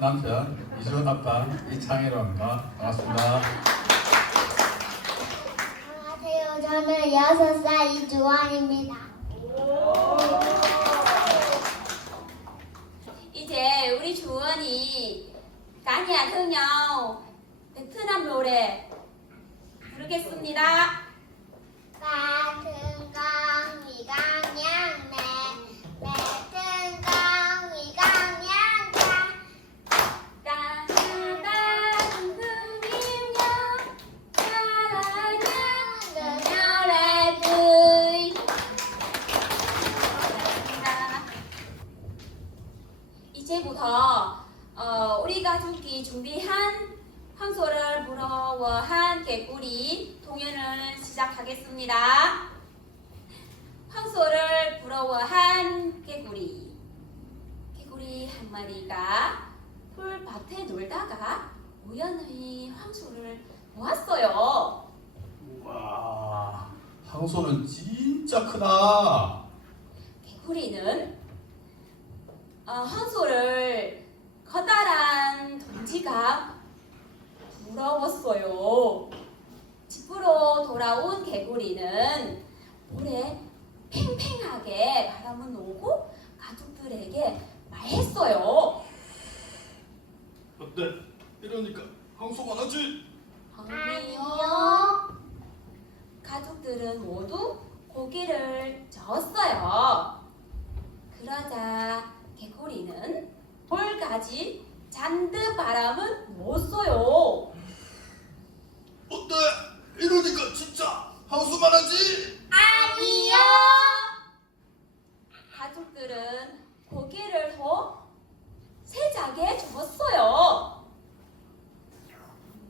남편 이주원 아빠 이창희로 합니다. 반갑습니다. 안녕하세요. 저는 여섯 살 이주원입니다. 이제 우리 주원이 까니아 흥nhau 베트남 노래 부르겠습니다. 같은 강이 강양네 같은 강이 강양가 따뜻한 흥임nhau 사랑하는 노래들 이제부터 어, 우리 가족이 준비한 황소를 부러워한 개구리 동연을 시작하겠습니다. 황소를 부러워한 개구리. 개구리 한 마리가 풀밭에 놀다가 우연히 황소를 보았어요. 와, 황소는 진짜 크다. 개구리는 어, 황소를 커다란 둥지가 부러웠어요. 집으로 돌아온 개구리는 모래 팽팽하게 바람을 놓고 가족들에게 말했어요. 어때? 이러니까 황소가 나지? 아니요. 가족들은 모두 고기를 저었어요. 그러자 개구리는 볼까지 잔드 바람을 놓았어요. 어때? 이러니까 진짜 황소만 하지? 아니요. 가족들은 고기를 더 세작에 접었어요.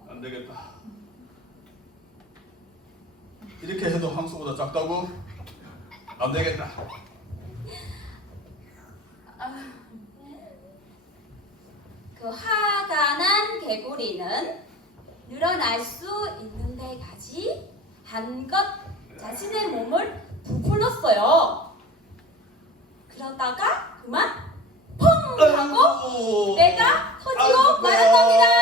안 되겠다. 이렇게 해도 황소보다 작다고? 안 되겠다. 그 화가 난 개구리는 늘어날 수 있는 데까지 한껏 자신의 몸을 부풀렀어요. 그러다가 그만 펑 하고. 내가 터지고. 말았답니다.